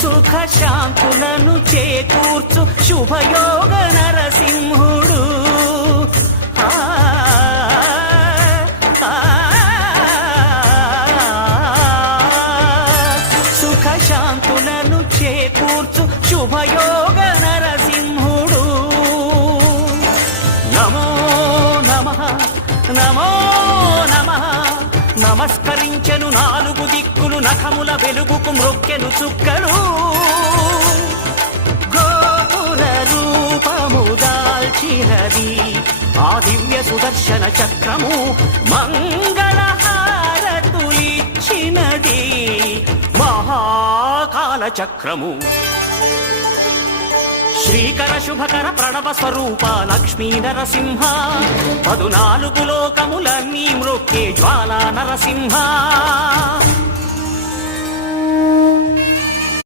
సుఖ శాంతులను చేకూర్చు శుభయోగ నరసింహుడు. సుఖ శాంతులను చేకూర్చు శుభయోగ నరసింహుడు. నమో నమః నమో నమః. నమస్కరించెను నాలుగు దిక్కులు, నఖముల వెలుగుకు మ్రొక్కెను చుక్కలు. గోపుర రూపము దాల్చినది ఆ దివ్య సుదర్శన చక్రము, మంగళహారతులిచ్చినది మహాకాల చక్రము. శ్రీకర శుభకర ప్రణవ స్వరూప లక్ష్మీ నరసింహ, 14 లోకములన్నీ మ్రొక్కే జ్వాలా నరసింహ.